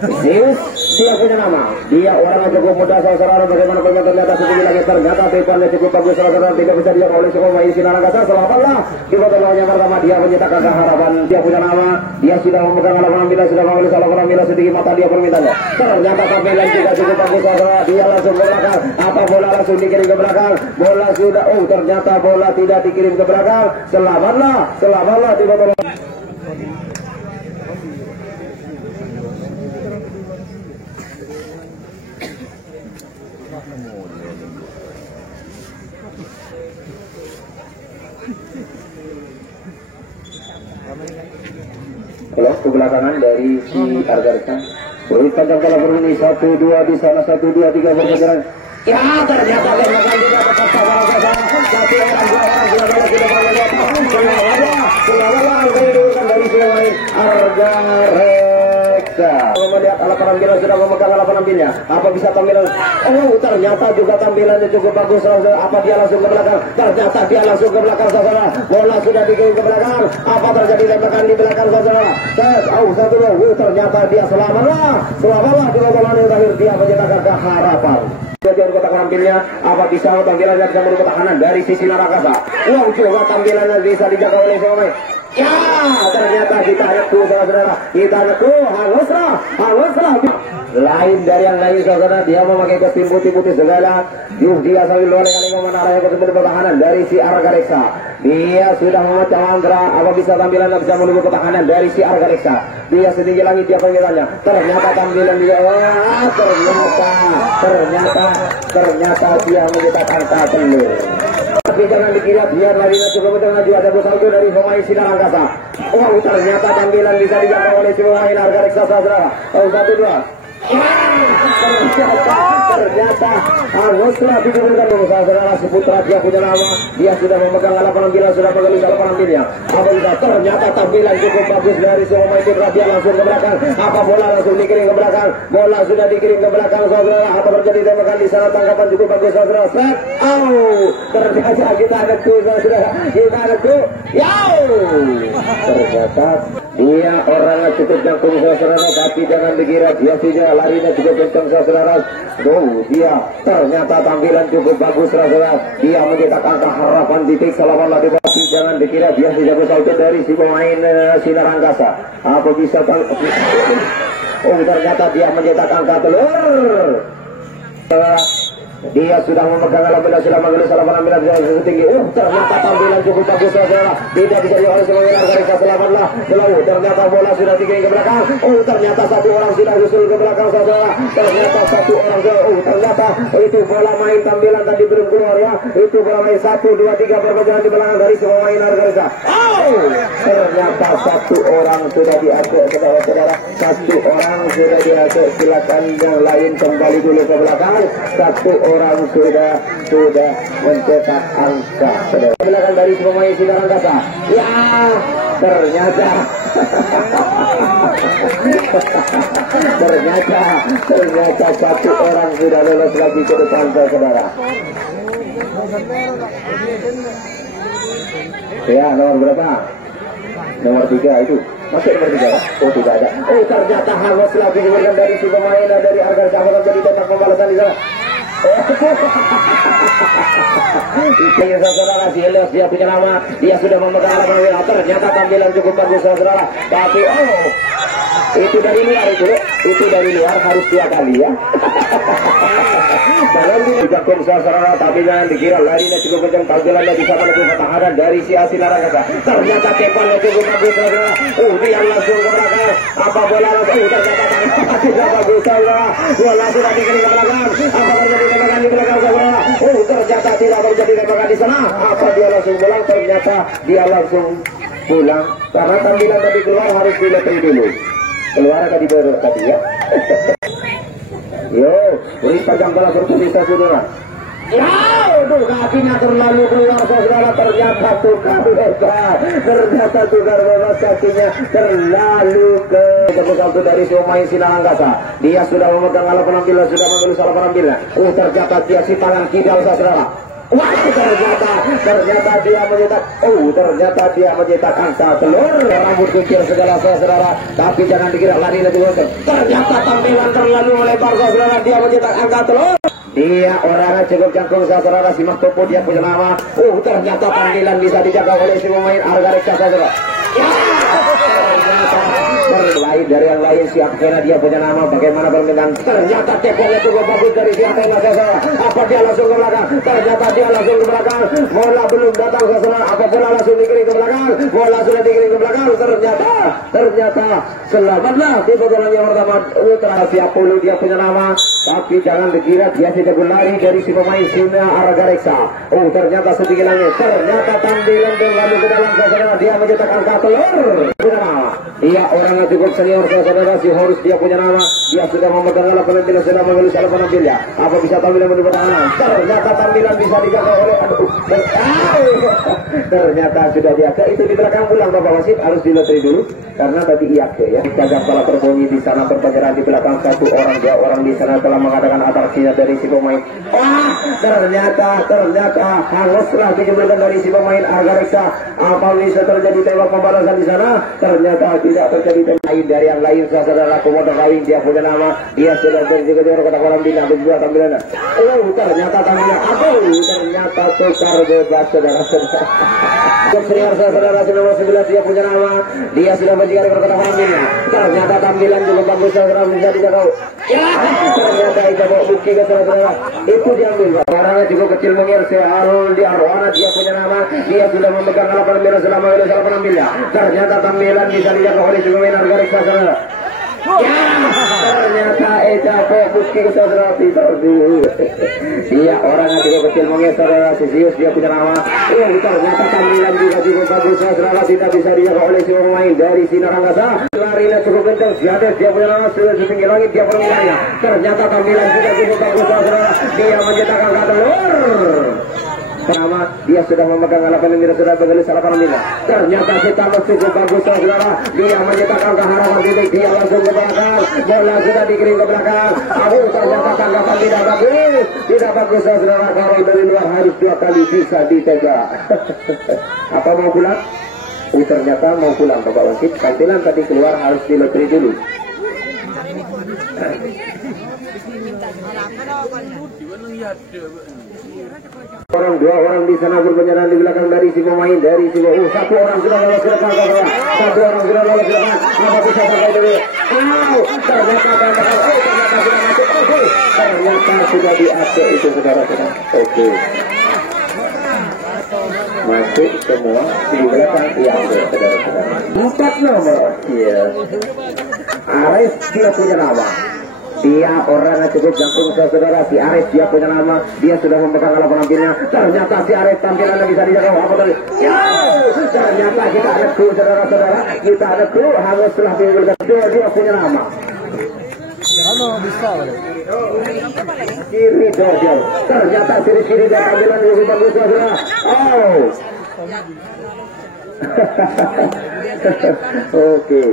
Zeus, dia punya nama. Dia orang yang cukup muda, saudara. Bagaimana punya ternyata segini lagi ternyata depannya cukup bagus, saudara. Tidak bisa dia oleh semua main sinar angkasa. Selamatlah. Di bawahnya pertama dia menyatakan harapan. Dia punya nama. Dia sudah memegang alam bila sudah mengambil salah orang bila sedikit mata dia permintaannya. Ternyata tampilan juga cukup bagus, saudara. Dia langsung ke belakang. Apa bola langsung dikirim ke belakang? Bola sudah. Oh, ternyata bola tidak dikirim ke belakang. Selamatlah. Selamatlah di bawah. Kalau kebelakangan dari si Argarika Berit panjang bola berhuni 1-2 di sana 1-2-3 berjalan. Ya ternyata tembakan tidak tetap sabar saja. Satu orang dua orang sudah dari pemain Argarika. Melihat alat penampilan sudah memegang alat penampilannya. Apa bisa tampilan? Oh ternyata juga tampilannya cukup bagus. Apa dia langsung ke belakang? Ternyata dia langsung ke belakang saudara. Bola sudah dikirim ke belakang. Apa terjadi tembakan di belakang saudara? Oh satu dua. Ternyata dia selamatlah. Selamatlah di babak terakhir dia menyatakan keharapan. Jadi kotak tampilnya, apa bisa tampilannya bisa merubah tahanan dari sisi Narakasa. Wow, coba tampilannya bisa dijaga oleh pemain. Ya, ternyata kita neku saudara. Kita neku, hanguslah. Lain dari yang lain saudara, dia memakai kostum putih-putih segala. Dia sambil oleh kali menaranya kostum pertahanan dari si Argarika. Dia sudah memecah mantra. Apa bisa tampilannya bisa menuju pertahanan dari si Argarika. Dia setinggi langit dia panggilannya. Ternyata tampilan dia, ternyata dia menciptakan telur. Tapi jangan dikira biar larinya cukup betul maju ada salto dari pemain sinar angkasa. Oh ternyata tampilan bisa dijaga oleh si pemain Argarika saudara. Oh 1-2. Ternyata haruslah diberikan saudara seputra dia punya nama. Dia sudah memegang alat penampilan, sudah mengelis alat penampilannya. Apabila ternyata tampilan cukup bagus dari semua main dia langsung ke belakang. Apa bola langsung dikirim ke belakang? Bola sudah dikirim ke belakang saudara. Apa terjadi tembakan di sana tangkapan cukup bagus saudara. Set. Oh ternyata kita ada tuh saudara. Kita ada tuh. Ternyata dia orangnya cukup jangkung saudara. Tapi jangan dikira dia sudah larinya cukup kencang saudara. Oh dia ternyata tampilan cukup bagus saudara. Dia menciptakan harapan titik selama di bawah. Jangan dikira dia sudah bersalto dari si pemain sinar angkasa. Apa bisa oh ternyata dia menciptakan angka telur. Dia sudah memegang alat benda, sudah mengelis alat penampilan setinggi. Ternyata tampilan cukup bagus saudara. Tidak bisa oleh sebagian Argarika. Selamatlah. Ternyata bola sudah dikirim ke belakang. Oh ternyata satu orang sudah usul ke belakang saudara. Ternyata satu orang sudah. Oh ternyata itu bola main tampilan tadi belum keluar ya. Itu bola main 1, 2, 3 berjalan di belakang dari semua main Argarika. Oh ternyata satu orang sudah diatur saudara. Satu orang sudah diatur. Silakan yang lain kembali dulu ke belakang. Satu orang sudah mencetak angka. Silakan dari pemain sinar angkasa. Ya, ternyata satu orang sudah lolos lagi ke depan saudara. Ya, nomor berapa? Nomor 3 itu. Masih nomor 3 ya? Oh tidak ada. Oh ternyata harus lagi diberikan dari si pemain dari Argarika. Apa jadi tembak pembalasan di sana? Itu saudara dia punya nama. Dia sudah memegang alat penampilan. Ternyata tampilan cukup bagus saudara. Tapi itu dari luar itu dari luar harus 2 kali ya. Dalam dijangkau saudara, tapi jangan dikira larinya cukup kencang. Tampilannya bisa menuju pertahanan dari si Sinar Angkasa. Ternyata tembakannya cukup bagus saudara. Dia langsung ke belakang. Apa bola langsung ternyata tidak bagus saudara. Bola sudah dikirim ke belakang. Apa terjadi tembakan di belakang saudara? Ternyata tidak terjadi tembakan di sana. Apa dia langsung pulang? Ternyata dia langsung pulang karena tampilan tadi keluar harus dilihat dulu. Keluar tadi baru tadi ya. Yo, beri panjang bola berputih saudara. Ya, kakinya terlalu keluar saudara. Ternyata tukar bebas kakinya terlalu ke satu dari pemain sinar angkasa. Dia sudah memegang alat penampilan, sudah mengelus alat penampilan. Ternyata dia si tangan kidal saudara. Wah, ternyata dia mencetak. Ternyata dia mencetak angka telur. Rambut kecil segala saudara. Tapi jangan dikira lari lebih besar. Ternyata tampilan terlalu melebar saudara. Dia mencetak angka telur. Dia orangnya cukup jangkung saudara. Simak topo dia punya nama. Ternyata panggilan bisa dijaga oleh si pemain Arga Reksa saudara. Berlain dari yang lain siap karena dia punya nama bagaimana permainan. Ternyata tekonya cukup bagus dari siapa yang saudara. Apa dia langsung ke belakang? Ternyata dia langsung ke belakang. Bola belum datang saudara. Apa bola langsung dikirim ke belakang? Bola sudah dikirim ke belakang. Ternyata selamatlah di jalan yang pertama. Ultra siap puluh dia punya nama. Tapi jangan dikira dia tidak berlari dari si pemain Sina Arga Reksa. Ternyata sedikit lagi. Ternyata tampilan lalu ke dalam saudara. Dia mencetak angka telur. Dia orangnya cukup senior saudara. Si Horus dia punya nama. Dia sudah memegang alat penampilan, sudah mengelis alat penampilannya. Apa bisa tampilan menurut tangan? Ternyata tampilan bisa dijaga oleh ternyata sudah dijaga. Itu di belakang pulang Bapak Wasit harus diloteri dulu karena tadi IAK ya. Jaga kepala terbunyi di sana perpanjangan di belakang satu orang. Dia orang di sana telah mengadakan atraksinya dari si pemain. Ternyata hanguslah dijumlahkan dari si pemain Arga Reksa. Apa bisa terjadi tembak pembalasan di sana? Ternyata tidak terjadi tembak dari yang lain saudara. Komodo kawin dia punya nama. Dia sudah terjaga kota kolam bina berdua tampilannya. Ternyata tampilan ternyata tukar bebas saudara-saudara. Senior saudara nomor 11 dia punya nama. Dia sudah berjaga di kota kolam bina. Ternyata tampilan juga bagus saudara bisa dijaga. Ternyata itu bawa bukti ke saudara. Itu diambil. Orangnya juga kecil mengir. Seharul di Arwana dia punya nama. Dia sudah memegang alat penampilan selama salah penampilannya. Ternyata tampilan bisa dijaga oleh pemain Arga Reksa saudara. Ternyata fokus ke saudara dulu. Dia orangnya juga kecil mengir saudara. Sisius dia punya nama. Ternyata tampilan juga cukup bagus saudara. Tidak bisa dijaga oleh si pemain dari Sinar Angkasa. Larinya cukup kencang. Siades dia punya nama. Sudah setinggi langit dia permainannya. Ternyata tampilan juga cukup bagus saudara. Dia mencetak angka telur. Pertama dia sudah memegang alat penampilan sudah bergelis alat penampilan. Ternyata kita cukup bagus saudara. Dia mencetak angka harapan titik. Dia langsung ke belakang. Bola sudah dikirim ke belakang. Ternyata tanggapan tidak bagus saudara. Kalau dari luar harus 2 kali bisa ditegak. Apa mau pulang? Ternyata mau pulang Bapak Wasit. Tampilan tadi keluar harus diloteri dulu. Dua orang di sana berpenjaran di belakang dari si pemain dari si satu orang sudah lolos ke depan satu orang sudah lolos ke depan. Apa bisa terkait dulu? Ternyata sudah diatur itu saudara-saudara. Oke. Masuk semua di belakang yang saudara-saudara. 4 nomor. Iya. Ares dia punya nama. Dia orangnya cukup jangkung saudara. Si Ares dia punya nama. Dia sudah memegang alat penampilannya. Ternyata si Ares tampilannya bisa dijaga. Apa tadi? Ternyata kita ada clue saudara-saudara. Kita ada clue. Harus setelah minggu dia punya nama. Kiri Dodol. Ternyata kiri dan tampilan lebih bagus saudara. Oke.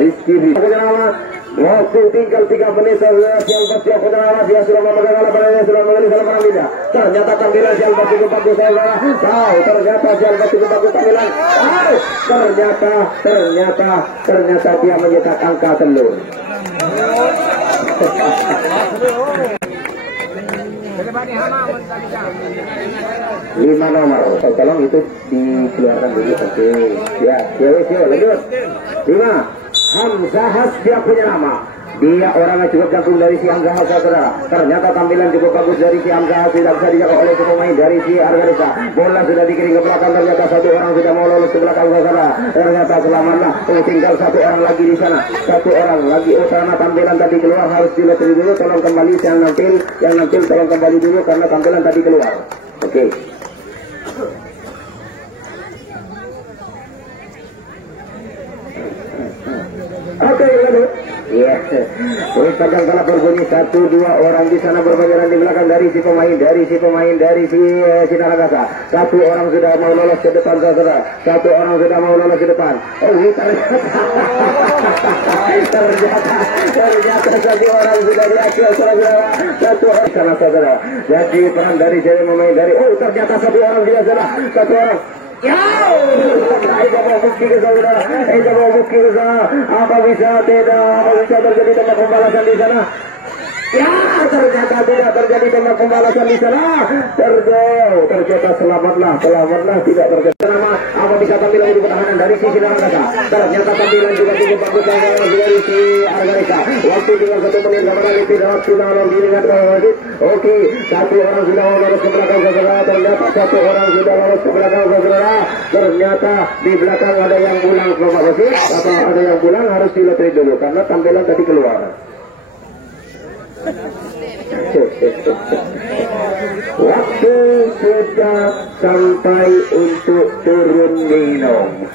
Rizky punya nama. Waktu tinggal 3 menit saudara. Siapa punya nama. Dia sudah memegang alat penampilannya. Sudah mengelis alat penampilannya. Ternyata tampilan siapa cukup bagus saudara. Ternyata siapa cukup bagus tampilan. Ternyata dia mencetak angka telur. 5 nomor. Tolong itu dikeluarkan dulu. Oke. Ya, lanjut. 5. Hamzah dia punya nama. Dia orangnya cukup jangkung dari si Hamzah saudara. Ternyata tampilan cukup bagus dari si Hamzah. Tidak bisa dijaga oleh pemain dari si Arga Reksa. Bola sudah dikirim ke belakang. Ternyata satu orang sudah mau lolos ke belakang saudara. Ternyata selamatlah. Tinggal 1 orang lagi di sana. 1 orang lagi. Karena tampilan tadi keluar harus diloteri dulu. Tolong kembali yang nampil tolong kembali dulu karena tampilan tadi keluar. Oke. Oke, lanjut. Iya. Peluit pegang kalah berbunyi 1-2 orang di sana berbajaran di belakang dari si pemain dari si Sinaragasa. Satu orang sudah mau lolos ke depan saudara. Satu orang sudah mau lolos ke depan. Oh ternyata satu orang sudah diakui saudara. Satu orang sana saudara. Jadi peran dari saya pemain dari ternyata satu orang juga saudara. Satu orang. Ya, mau bukti ke saudara. Mau bukti ke sana. Apa bisa terjadi tembak pembalasan di sana? Ya, ternyata tidak terjadi tembak pembalasan di sana. Ternyata selamatlah tidak terjadi. Apa bisa tampilan di pertahanan dari sisi Narangasa? Ternyata tampilan juga cukup bagus dari si Argarika. Waktu tinggal 1 menit gambaran tidak waktu dalam dilihat wasit. Oke, satu orang sudah lolos ke belakang saudara. Ternyata satu orang sudah lolos ke belakang saudara. Ternyata di belakang ada yang pulang ke wasit. Atau ada yang pulang harus diletri dulu karena tampilan tadi keluar. Waktu sudah sampai untuk turun minum.